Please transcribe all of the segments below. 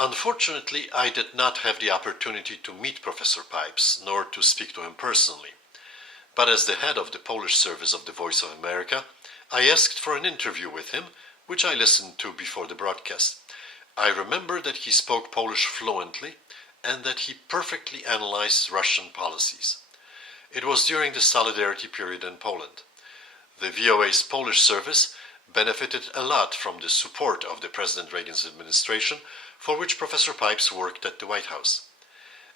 Unfortunately, I did not have the opportunity to meet Professor Pipes, nor to speak to him personally. But as the head of the Polish service of the Voice of America, I asked for an interview with him, which I listened to before the broadcast. I remember that he spoke Polish fluently and that he perfectly analyzed Russian policies. It was during the Solidarity period in Poland. The VOA's Polish service benefited a lot from the support of the President Reagan's administration, for which Professor Pipes worked at the White House.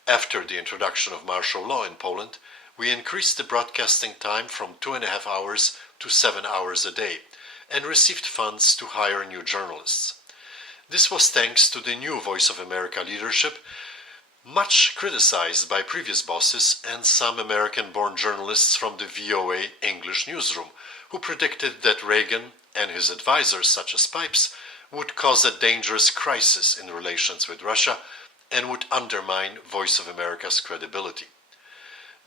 After the introduction of martial law in Poland, we increased the broadcasting time from 2.5 hours to 7 hours a day, and received funds to hire new journalists. This was thanks to the new Voice of America leadership, much criticized by previous bosses and some American-born journalists from the VOA English newsroom, who predicted that Reagan and his advisors, such as Pipes, would cause a dangerous crisis in relations with Russia and would undermine Voice of America's credibility.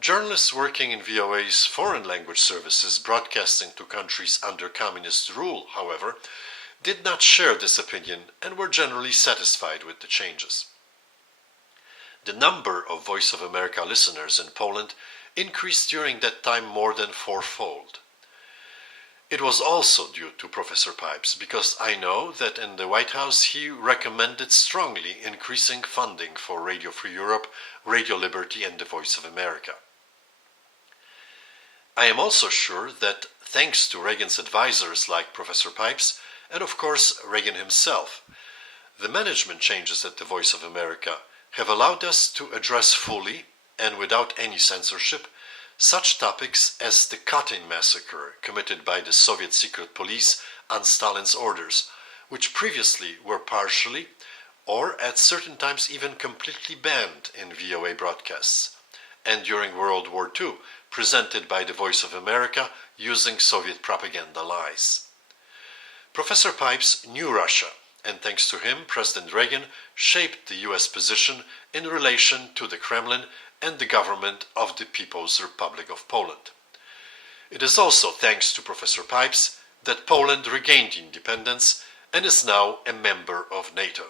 Journalists working in VOA's foreign language services broadcasting to countries under communist rule, however, did not share this opinion and were generally satisfied with the changes. The number of Voice of America listeners in Poland increased during that time more than fourfold. It was also due to Professor Pipes, because I know that in the White House he recommended strongly increasing funding for Radio Free Europe, Radio Liberty and the Voice of America. I am also sure that thanks to Reagan's advisors like Professor Pipes, and of course Reagan himself, the management changes at the Voice of America have allowed us to address fully and without any censorship such topics as the Katyn massacre committed by the Soviet secret police on Stalin's orders, which previously were partially or at certain times even completely banned in VOA broadcasts, and during World War II presented by the Voice of America using Soviet propaganda lies. Professor Pipes knew Russia, and thanks to him, President Reagan shaped the US position in relation to the Kremlin and the government of the People's Republic of Poland. It is also thanks to Professor Pipes that Poland regained independence and is now a member of NATO.